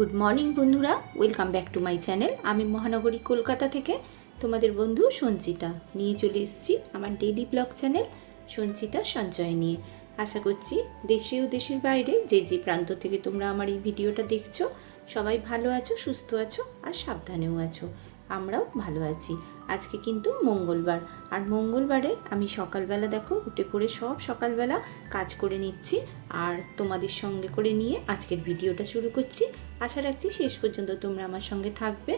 Good morning বন্ধুরা, welcome back to my channel. আমি মহানগরী কলকাতা থেকে তোমাদের বন্ধু সঞ্চিতা। নিয়ে চলে এসেছি আমার ডেলি ব্লগ চ্যানেল সঞ্চিতা সঞ্চয় নিয়ে। আশা করছি দেশে ও দেশের বাইরে যে যে প্রান্ত থেকে তোমরা আমার এই ভিডিওটা দেখছ, সবাই ভালো আছো, সুস্থ আছো আর সাবধানেও আছো। আমরাও ভালো আছি। আজকে কিন্তু মঙ্গলবার। আর মঙ্গলবারে আমি সকালবেলা দেখো উঠে পড়ে সব সকালবেলা কাজ করে নিচ্ছি আর তোমাদের সঙ্গে করে নিয়ে আজকের ভিডিওটা শুরু করছি। আশা রাখছি শেষ পর্যন্ত তোমরা আমার সঙ্গে থাকবে।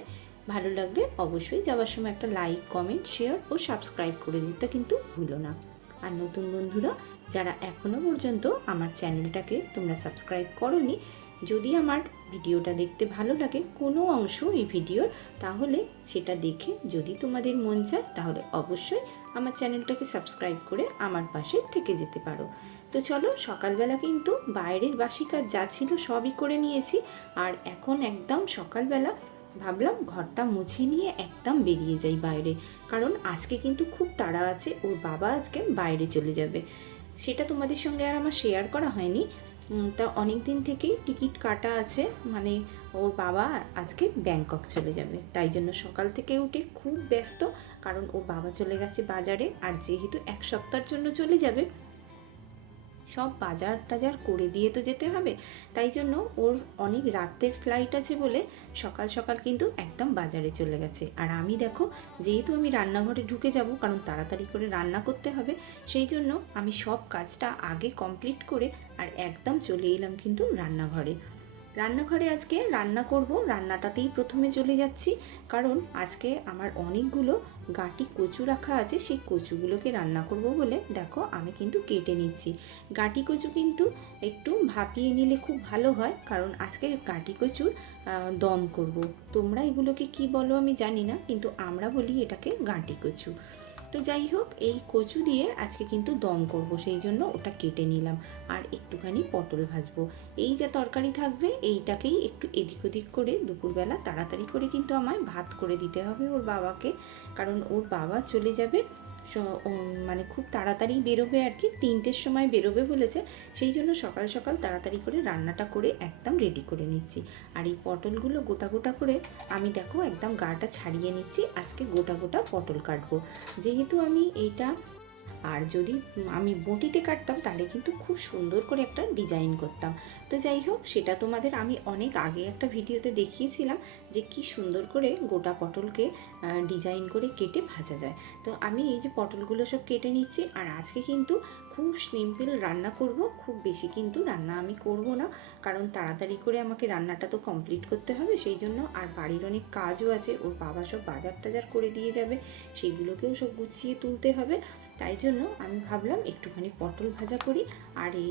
ভালো লাগলে অবশ্যই যাওয়ার সময় একটা লাইক কমেন্ট শেয়ার ও সাবস্ক্রাইব করে দিতে কিন্তু ভুলো না। আর নতুন বন্ধুরা, যারা এখনও পর্যন্ত আমার চ্যানেলটাকে তোমরা সাবস্ক্রাইব করনি যদি আমার ভিডিওটা দেখতে ভালো লাগে কোনো অংশ এই ভিডিওর, তাহলে সেটা দেখে যদি তোমাদের মন চায়, তাহলে অবশ্যই আমার চ্যানেলটাকে সাবস্ক্রাইব করে আমার পাশে থেকে যেতে পারো। তো চলো, সকালবেলা কিন্তু বাইরের বাসি কাজ যা ছিল সবই করে নিয়েছি। আর এখন একদম সকালবেলা ভাবলাম ঘরটা মুছে নিয়ে একদম বেরিয়ে যাই বাইরে। কারণ আজকে কিন্তু খুব তাড়া আছে, ওর বাবা আজকে বাইরে চলে যাবে। সেটা তোমাদের সঙ্গে আর আমার শেয়ার করা হয়নি। তা অনেক দিন থেকেই টিকিট কাটা আছে। মানে ওর বাবা আজকে ব্যাংকক চলে যাবে। তাই জন্য সকাল থেকে উঠে খুব ব্যস্ত। কারণ ওর বাবা চলে গেছে বাজারে। আর যেহেতু এক সপ্তাহের জন্য চলে যাবে সব বাজার টাজার করে দিয়ে তো যেতে হবে। তাই জন্য ওর অনেক রাতের ফ্লাইট আছে বলে সকাল সকাল কিন্তু একদম বাজারে চলে গেছে। আর আমি দেখো, যেহেতু আমি রান্নাঘরে ঢুকে যাব, কারণ তাড়াতাড়ি করে রান্না করতে হবে, সেই জন্য আমি সব কাজটা আগে কমপ্লিট করে আর একদম চলে এলাম কিন্তু রান্নাঘরে। রান্নাঘরে আজকে রান্না করব। রান্নাটাতেই প্রথমে চলে যাচ্ছি। কারণ আজকে আমার অনেকগুলো গাটি কচু রাখা আছে। সেই কচুগুলোকে রান্না করব বলে দেখো আমি কিন্তু কেটে নিচ্ছি। গাটি কচু কিন্তু একটু ভাপিয়ে নিলে খুব ভালো হয়। কারণ আজকে গাটি কচুর দম করব। তোমরা এগুলোকে কি বলো আমি জানি না। কিন্তু আমরা বলি এটাকে গাঁটি কচু। তো যাই হোক, এই কচু দিয়ে আজকে কিন্তু দম করব, সেই জন্য ওটা কেটে নিলাম। আর একটুখানি পটল ভাজবো। এই যা তরকারি থাকবে, এইটাকেই একটু এদিক ওদিক করে দুপুরবেলা তাড়াতাড়ি করে কিন্তু আমায় ভাত করে দিতে হবে ওর বাবাকে। কারণ ওর বাবা চলে যাবে মানে খুব তাড়াতাড়ি বেরোবে আর কি, তিনটের সময় বেরোবে বলেছে, সেই জন্য সকাল সকাল তাড়াতাড়ি করে রান্নাটা করে একদম রেডি করে নিচ্ছি। আর এই পটলগুলো গোটা গোটা করে আমি দেখো একদম গাটা ছাড়িয়ে নিচ্ছি, আজকে গোটা গোটা পটল কাটবো। যেহেতু আমি এইটা আর যদি আমি বটিতে কাটতাম, তাহলে কিন্তু খুব সুন্দর করে একটা ডিজাইন করতাম। তো যাই হোক, সেটা তোমাদের আমি অনেক আগে একটা ভিডিওতে দেখিয়েছিলাম যে কি সুন্দর করে গোটা পটলকে ডিজাইন করে কেটে ভাজা যায়। তো আমি এই যে পটলগুলো সব কেটে নিচ্ছি, আর আজকে কিন্তু খুব সিম্পল রান্না করব, খুব বেশি কিন্তু রান্না আমি করব না, কারণ তাড়াতাড়ি করে আমাকে রান্নাটা তো কমপ্লিট করতে হবে, সেই জন্য আর বাড়ির অনেক কাজও আছে, ওর বাবা সব বাজার টাজার করে দিয়ে যাবে, সেগুলোকেও সব গুছিয়ে তুলতে হবে। তাই জন্য আমি ভাবলাম একটুখানি পটল ভাজা করি আর এই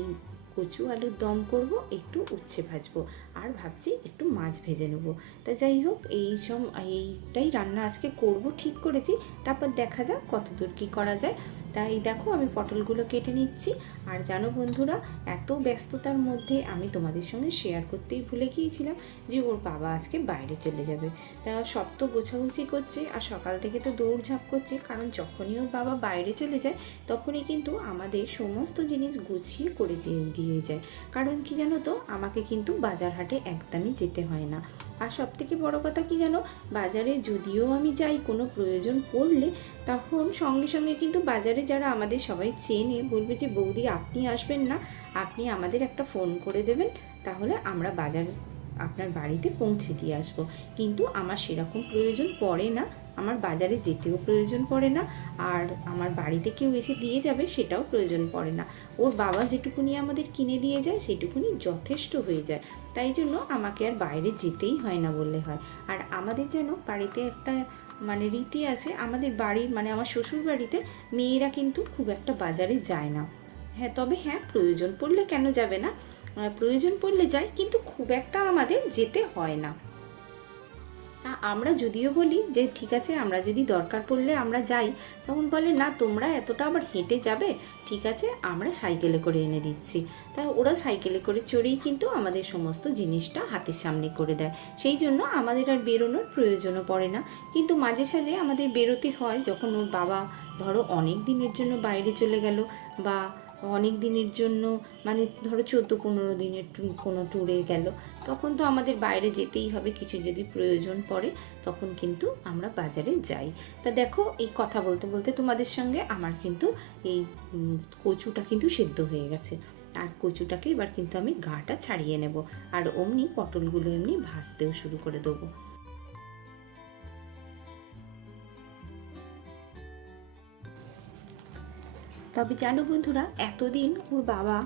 কচু আলুর দম করব, একটু উচ্ছে ভাজবো আর ভাবছি একটু মাছ ভেজে নেব। তা যাই হোক, এই সব এইটাই রান্না আজকে করব, ঠিক করেছি। তারপর দেখা যাক কতদূর কী করা যায়। তাই দেখো আমি পটলগুলো কেটে নিচ্ছি। আর জানো বন্ধুরা, এত ব্যস্ততার মধ্যে আমি তোমাদের সঙ্গে শেয়ার করতেই ভুলে গিয়েছিলাম যে ওর বাবা আজকে বাইরে চলে যাবে। তা সব তো গোছাগুছি করছে আর সকাল থেকে তো দৌড়ঝাঁপ করছে, কারণ যখনই ওর বাবা বাইরে চলে যায়, তখনই কিন্তু আমাদের সমস্ত জিনিস গুছিয়ে করে দিয়ে দিয়ে যায়। কারণ কি জানো তো, আমাকে কিন্তু বাজার হাটে একদমই যেতে হয় না। আর সব থেকে বড় কথা কি জানো? বাজারে যদিও আমি যাই, কোনো প্রয়োজন পড়লে তখন সঙ্গে সঙ্গে কিন্তু বাজারে যারা আমাদের সবাই চেনে বলবে যে, বৌদি, আপনি আসবেন না। আপনি আমাদের একটা ফোন করে দেবেন। তাহলে আমরা বাজার, আপনার বাড়িতে পৌঁছে দিয়ে আসব। কিন্তু আমার সেরকম প্রয়োজন পড়ে না। আমার বাজারে যেতেও প্রয়োজন পড়ে না। আর আমার বাড়িতে কেউ এসে দিয়ে যাবে, সেটাও প্রয়োজন পড়ে না। ওর বাবা যেটুকুনি আমাদের কিনে দিয়ে যায়, সেটুকুনি যথেষ্ট হয়ে যায়। তাই জন্য আমাকে আর বাইরে যেতেই হয় না বললে হয়। আর আমাদের যেন বাড়িতে একটা মানে রীতি আছে, আমাদের বাড়ির মানে আমার শ্বশুর বাড়িতে মেয়েরা কিন্তু খুব একটা বাজারে যায় না। হ্যাঁ তবে হ্যাঁ প্রয়োজন পড়লে কেন যাবে না? প্রয়োজন পড়লে যায়, কিন্তু খুব একটা আমাদের যেতে হয় না। আমরা যদিও বলি যে, ঠিক আছে, আমরা যদি দরকার পড়লে আমরা যাই। তখন বলে, না, তোমরা এতটা আবার হেঁটে যাবে। ঠিক আছে, আমরা সাইকেলে করে এনে দিচ্ছি। তা ওরা সাইকেলে করে চড়েই কিন্তু আমাদের সমস্ত জিনিসটা হাতের সামনে করে দেয়। সেই জন্য আমাদের আর বেরোনোর প্রয়োজনও পড়ে না। কিন্তু মাঝে সাঝে আমাদের বেরোতে হয় যখন ওর বাবা ধরো অনেক দিনের জন্য বাইরে চলে গেল বা অনেক দিনের জন্য মানে ধরো চোদ্দ পনেরো দিনের কোনো ট্যুরে গেল। তখন তো আমাদের বাইরে যেতেই হবে, কিছু যদি প্রয়োজন পড়ে, তখন কিন্তু আমরা বাজারে যাই। তা দেখো, এই কথা বলতে বলতে তোমাদের সঙ্গে আমার কিন্তু এই কচুটা কিন্তু সেদ্ধ হয়ে গেছে। আর কচুটাকে এবার কিন্তু আমি গাটা ছাড়িয়ে নেব। আর অমনি পটলগুলো এমনি ভাজতেও শুরু করে দেবো। তবে জানো বন্ধুরা, এতদিন ওর বাবা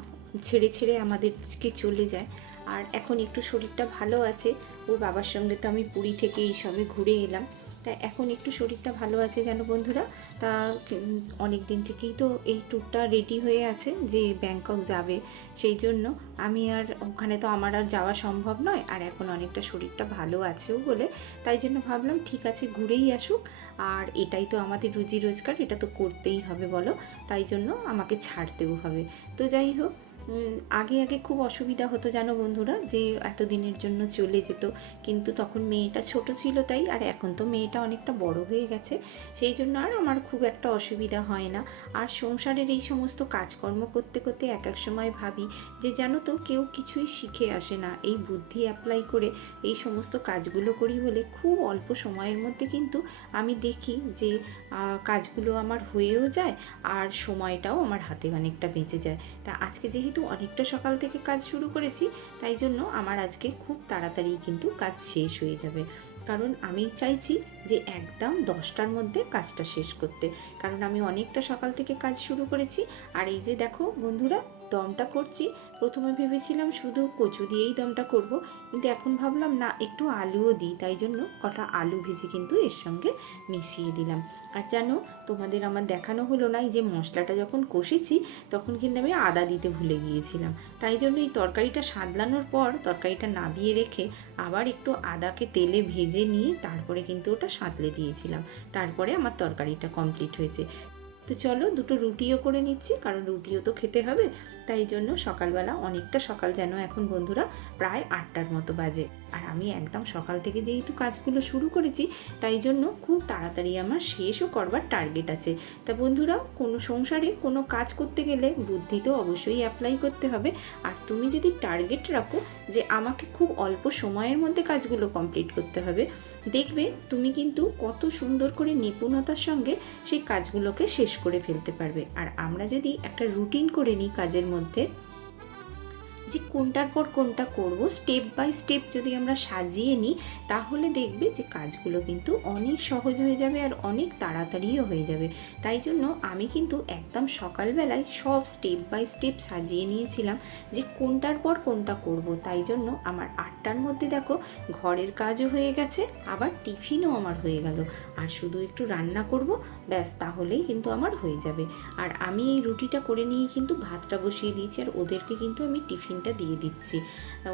ছেড়ে ছেড়ে আমাদেরকে চলে যায়। আর এখন একটু শরীরটা ভালো আছে। ওর বাবার সঙ্গে তো আমি পুরী থেকে এই সবে ঘুরে এলাম। তা এখন একটু শরীরটা ভালো আছে জানো বন্ধুরা। তা অনেক দিন থেকেই তো এই ট্যুরটা রেডি হয়ে আছে যে ব্যাংকক যাবে। সেই জন্য আমি আর ওখানে তো আমার আর যাওয়া সম্ভব নয়। আর এখন অনেকটা শরীরটা ভালো আছেও বলে। তাই জন্য ভাবলাম ঠিক আছে ঘুরেই আসুক। আর এটাই তো আমাদের রুজি রোজগার, এটা তো করতেই হবে বলো। তাই জন্য আমাকে ছাড়তেও হবে। তো যাই হোক আগে আগে খুব অসুবিধা হতো জানো বন্ধুরা যে এত দিনের জন্য চলে যেত। কিন্তু তখন মেয়েটা ছোট ছিল তাই, আর এখন তো মেয়েটা অনেকটা বড় হয়ে গেছে। সেই জন্য আর আমার খুব একটা অসুবিধা হয় না। আর সংসারের এই সমস্ত কাজকর্ম করতে করতে এক এক সময় ভাবি যে জানো তো কেউ কিছুই শিখে আসে না। এই বুদ্ধি অ্যাপ্লাই করে এই সমস্ত কাজগুলো করি বলে খুব অল্প সময়ের মধ্যে কিন্তু আমি দেখি যে কাজগুলো আমার হয়েও যায় আর সময়টাও আমার হাতে অনেকটা বেঁচে যায়। তা আজকে যেহেতু অনেকটা সকাল থেকে কাজ শুরু করেছি, তাই জন্য আমার আজকে খুব তাড়াতাড়ি কিন্তু কাজ শেষ হয়ে যাবে। কারণ আমি চাইছি যে একদম দশটার মধ্যে কাজটা শেষ করতে। কারণ আমি অনেকটা সকাল থেকে কাজ শুরু করেছি, আর এই যে দেখো বন্ধুরা দমটা করছি। প্রথমে ভেবেছিলাম শুধু কচু দিয়েই দমটা করব, কিন্তু এখন ভাবলাম, না, একটু আলুও দিই। তাই জন্য কটা আলু ভেজে কিন্তু এর সঙ্গে মিশিয়ে দিলাম। আর জানো, তোমাদের আমার দেখানো হলো না যে মশলাটা যখন কষেছি, তখন কিন্তু আমি আদা দিতে ভুলে গিয়েছিলাম। তাই জন্য এই তরকারিটা সাদলানোর পর তরকারিটা নাবিয়ে রেখে আবার একটু আদাকে তেলে ভেজে নিয়ে তারপরে কিন্তু ওটা সাঁতলে দিয়েছিলাম। তারপরে আমার তরকারিটা কমপ্লিট হয়েছে। তো চলো দুটো রুটিও করে নিচ্ছি, কারণ রুটিও তো খেতে হবে। তাই জন্য সকালবেলা অনেকটা সকাল যেন এখন বন্ধুরা প্রায় আটটার মতো বাজে। আর আমি একদম সকাল থেকে যেহেতু কাজগুলো শুরু করেছি, তাই জন্য খুব তাড়াতাড়ি আমার শেষও করবার টার্গেট আছে। তা বন্ধুরা, কোনো সংসারে কোনো কাজ করতে গেলে বুদ্ধি তো অবশ্যই অ্যাপ্লাই করতে হবে। আর তুমি যদি টার্গেট রাখো যে আমাকে খুব অল্প সময়ের মধ্যে কাজগুলো কমপ্লিট করতে হবে, দেখবে তুমি কিন্তু কত সুন্দর করে নিপুণতার সঙ্গে সেই কাজগুলোকে শেষ করে ফেলতে পারবে। আর আমরা যদি একটা রুটিন করে নিই কাজের মধ্যে যে কোনটার পর কোনটা করব স্টেপ বাই স্টেপ যদি আমরা সাজিয়ে নিই, তাহলে দেখবে যে কাজগুলো কিন্তু অনেক সহজ হয়ে যাবে আর অনেক তাড়াতাড়িও হয়ে যাবে। তাই জন্য আমি কিন্তু একদম সকালবেলায় সব স্টেপ বাই স্টেপ সাজিয়ে নিয়েছিলাম যে কোনটার পর কোনটা করব। তাই জন্য আমার আটটার মধ্যে দেখো ঘরের কাজও হয়ে গেছে, আবার টিফিনও আমার হয়ে গেল। আর শুধু একটু রান্না করব ব্যাস, তাহলেই কিন্তু আমার হয়ে যাবে। আর আমি এই রুটিটা করে নিয়ে কিন্তু ভাতটা বসিয়ে দিয়েছি আর ওদেরকে কিন্তু আমি টিফিনটা দিয়ে দিচ্ছি।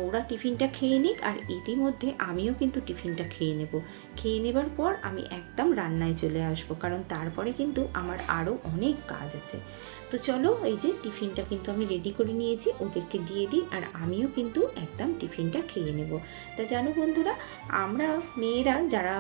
ওরা টিফিনটা খেয়ে নিক আর ইতিমধ্যে আমিও কিন্তু টিফিনটা খেয়ে নেব। খেয়ে নেবার পর আমি একদম রান্নায় চলে আসব, কারণ তারপরে কিন্তু আমার আরও অনেক কাজ আছে। তো চলো এই যে টিফিনটা কিন্তু আমি রেডি করে নিয়েছি, ওদেরকে দিয়ে দিই আর আমিও কিন্তু একদম টিফিনটা খেয়ে নেব। তা জানো বন্ধুরা, আমরা মেয়েরা যারা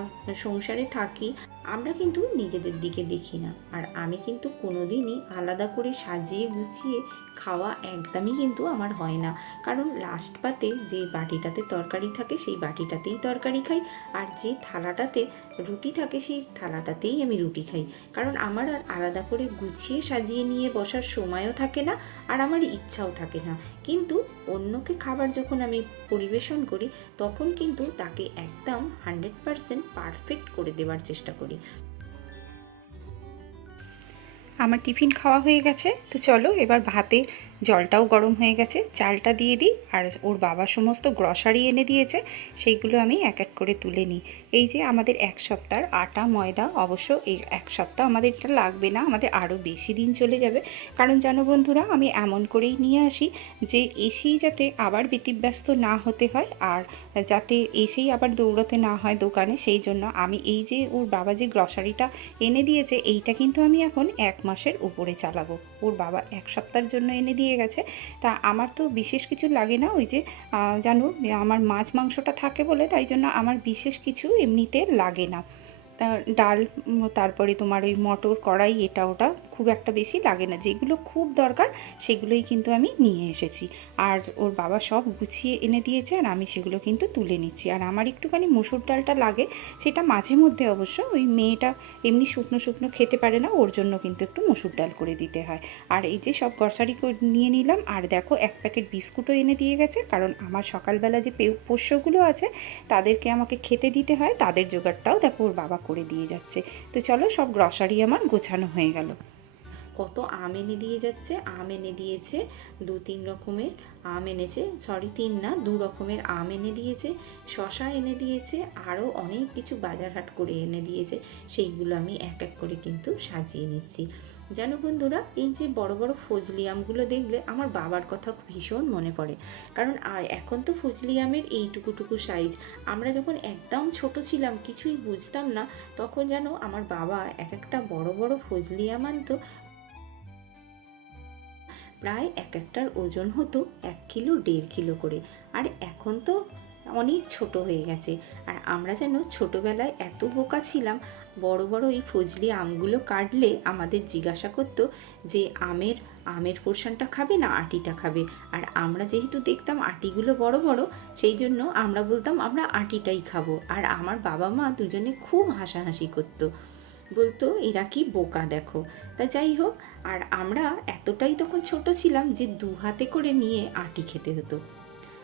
সংসারে থাকি, আমরা কিন্তু নিজেদের দিকে দেখি না। আর আমি কিন্তু কোনোদিনই আলাদা করে সাজিয়ে গুছিয়ে খাওয়া একদমই কিন্তু আমার হয় না। কারণ লাস্ট পাতে যে বাটিটাতে তরকারি থাকে, সেই বাটিটাতেই তরকারি খাই। আর যে থালাটাতে রুটি থাকে, সেই থালাটাতেই আমি রুটি খাই। কারণ আমার আর আলাদা করে গুছিয়ে সাজিয়ে নিয়ে বসার সময়ও থাকে না, আর আমার ইচ্ছাও থাকে না। কিন্তু অন্যকে খাবার যখন আমি পরিবেশন করি, তখন কিন্তু তাকে একদম হান্ড্রেড পারসেন্ট পারফেক্ট করে দেওয়ার চেষ্টা করি। আমার টিফিন খাওয়া হয়ে গেছে তো চলো এবার ভাতে জলটাও গরম হয়ে গেছে, চালটা দিয়ে দিই, আর ওর বাবা সমস্ত গ্রসারি এনে দিয়েছে, সেইগুলো আমি এক এক করে তুলে নিই। এই যে আমাদের এক সপ্তাহ, আটা, ময়দা, অবশ্য এই এক সপ্তাহ আমাদের এটা লাগবে না, আমাদের আরও বেশি দিন চলে যাবে। কারণ জানো বন্ধুরা, আমি এমন করেই নিয়ে আসি যে এসেই যাতে আবার ব্যতিব্যস্ত না হতে হয়, আর যাতে এসেই আবার দৌড়াতে না হয় দোকানে, সেই জন্য আমি এই যে ওর বাবা যে গ্রসারিটা এনে দিয়েছে, এইটা কিন্তু আমি এখন এক মাসের উপরে চালাবো। ওর বাবা এক সপ্তাহের জন্য এনে দিয়ে গেছে। তা আমার তো বিশেষ কিছু লাগে না ওই যে জানো আমার মাছ মাংসটা থাকে বলে, তাই জন্য আমার বিশেষ কিছু এমনিতে লাগে না। ডাল তারপরে তোমার ওই মটর কড়াই, এটা ওটা খুব একটা বেশি লাগে না। যেগুলো খুব দরকার, সেগুলোই কিন্তু আমি নিয়ে এসেছি। আর ওর বাবা সব গুছিয়ে এনে দিয়েছে, আর আমি সেগুলো কিন্তু তুলে নিচ্ছি। আর আমার একটুখানি মুসুর ডালটা লাগে, সেটা মাঝে মধ্যে অবশ্য ওই মেয়েটা এমনি শুকনো শুকনো খেতে পারে না, ওর জন্য কিন্তু একটু মুসুর ডাল করে দিতে হয়। আর এই যে সব গ্রসারি নিয়ে নিলাম, আর দেখো এক প্যাকেট বিস্কুটও এনে দিয়ে গেছে, কারণ আমার সকালবেলা যে পোষ্যগুলো আছে, তাদেরকে আমাকে খেতে দিতে হয়, তাদের জোগাড়টাও দেখো ওর বাবা করে দিয়ে যাচ্ছে। তো চলো সব গ্রসারি আমার গোছানো হয়ে গেল। কত আম এনে দিয়ে যাচ্ছে। আম এনে দিয়েছে দু তিন রকমের আম এনেছে। সরি তিন না, দু রকমের আম এনে দিয়েছে। শশা এনে দিয়েছে। আরও অনেক কিছু বাজার হাট করে এনে দিয়েছে। সেইগুলো আমি এক এক করে কিন্তু সাজিয়ে নিচ্ছি। জানো বন্ধুরা, এই যে বড় বড় ফজলি আমগুলো দেখলে আমার বাবার কথা ভীষণ মনে পড়ে। কারণ এখন তো ফজলি আমের এইটুকুটুকু সাইজ আমরা যখন একদম ছোট ছিলাম, কিছুই বুঝতাম না, তখন যেন আমার বাবা এক একটা বড় বড় ফজলি আম আনতো, প্রায় এক একটার ওজন হতো এক কিলো, দেড় কিলো করে। আর এখন তো অনেক ছোট হয়ে গেছে। আর আমরা যেন ছোটবেলায় এত বোকা ছিলাম, বড় বড় এই ফজলি আমগুলো কাটলে আমাদের জিজ্ঞাসা করতো যে, আমের আমের পোর্শনটা খাবে না আটিটা খাবে? আর আমরা যেহেতু দেখতাম আটিগুলো বড় বড়, সেই জন্য আমরা বলতাম, আমরা আটিটাই খাব। আর আমার বাবা মা দুজনে খুব হাসাহাসি করতো। বলতো, এরা কি বোকা দেখো? তা যাই হোক, আর আমরা এতটাই তখন ছোট ছিলাম যে দু হাতে করে নিয়ে আটি খেতে হতো।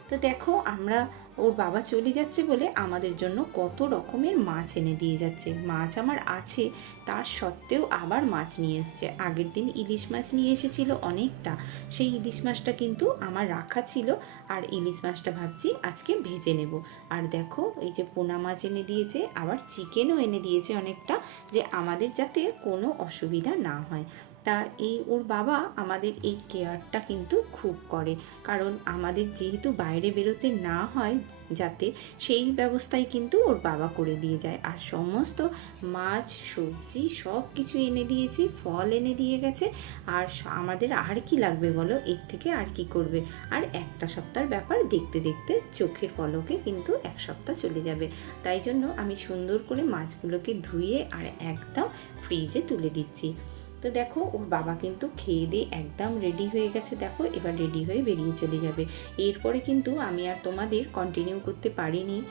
তো দেখো, আমরা ওর বাবা চলে যাচ্ছে বলে আমাদের জন্য কত রকমের মাছ এনে দিয়ে যাচ্ছে। মাছ আমার আছে, তার সত্ত্বেও আবার মাছ নিয়ে এসছে। আগের দিন ইলিশ মাছ নিয়ে এসেছিল অনেকটা। সেই ইলিশ মাছটা কিন্তু আমার রাখা ছিল আর ইলিশ মাছটা ভাবছি আজকে ভেজে নেব। আর দেখো, এই যে পোনা মাছ এনে দিয়েছে, আবার চিকেনও এনে দিয়েছে অনেকটা, যে আমাদের যাতে কোনো অসুবিধা না হয়। তা এই ওর বাবা আমাদের এই কেয়ারটা কিন্তু খুব করে। কারণ আমাদের যেহেতু বাইরে বেরোতে না হয় যাতে সেই ব্যবস্থাই কিন্তু ওর বাবা করে দিয়ে যায়। আর সমস্ত মাছ, সবজি সব কিছু এনে দিয়েছি, ফল এনে দিয়ে গেছে। আর আমাদের আর কি লাগবে বলো? এর থেকে আর কি করবে? আর একটা সপ্তাহের ব্যাপার দেখতে দেখতে চোখের পলকে কিন্তু এক সপ্তাহ চলে যাবে। তাই জন্য আমি সুন্দর করে মাছগুলোকে ধুয়ে আর একদম ফ্রিজে তুলে দিচ্ছি। তো দেখো, ওর বাবা কিন্তু খেয়ে দিয়ে একদম রেডি হয়ে গেছে। দেখো, এবার রেডি হয়ে বেরিয়ে চলে যাবে। এরপরে কিন্তু আমি আর তোমাদের কন্টিনিউ করতে পারিনি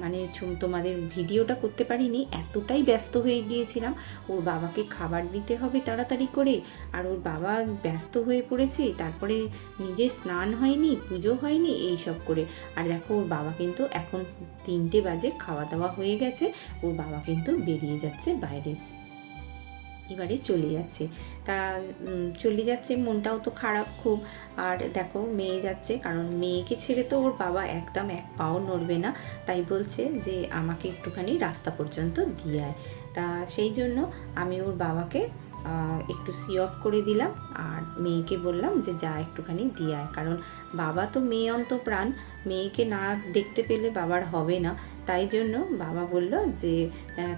মানে তোমাদের ভিডিওটা করতে পারিনি, এতটাই ব্যস্ত হয়ে গিয়েছিলাম। ওর বাবাকে খাবার দিতে হবে তাড়াতাড়ি করে। আর ওর বাবা ব্যস্ত হয়ে পড়েছে, তারপরে নিজে স্নান হয়নি, পুজো হয়নি, এই সব করে। আর দেখো, ওর বাবা কিন্তু এখন তিনটে বাজে খাওয়া দাওয়া হয়ে গেছে। ওর বাবা কিন্তু বেরিয়ে যাচ্ছে বাইরে। এবারে চলে যাচ্ছে। তা চলে যাচ্ছে মনটাও তো খারাপ খুব। আর দেখো, মেয়ে যাচ্ছে, কারণ মেয়েকে ছেড়ে তো ওর বাবা একদম এক পাও নড়বে না। তাই বলছে যে, আমাকে একটুখানি রাস্তা পর্যন্ত দিয়ে আয়। তা সেই জন্য আমি ওর বাবাকে একটু সি অফ করে দিলাম। আর মেয়েকে বললাম যে, যা একটুখানি দিয়ে আয়। কারণ বাবা তো মেয়ে অন্ত প্রাণ মেয়েকে না দেখতে পেলে বাবার হবে না। তাই জন্য বাবা বলল যে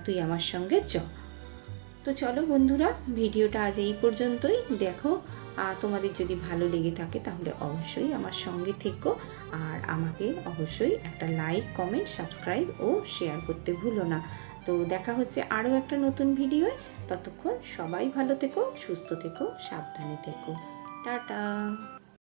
তুই আমার সঙ্গে চ। তো চলো বন্ধুরা, ভিডিওটা আজ এই পর্যন্তই। দেখো তোমাদের যদি ভালো লেগে থাকে তাহলে অবশ্যই আমার সঙ্গে থেকো। আর আমাকে অবশ্যই একটা লাইক কমেন্ট সাবস্ক্রাইব ও শেয়ার করতে ভুলো না। তো দেখা হচ্ছে আরও একটা নতুন ভিডিওয় ততক্ষণ সবাই ভালো থেকো, সুস্থ থেকো, সাবধানে থেকো। টাটা!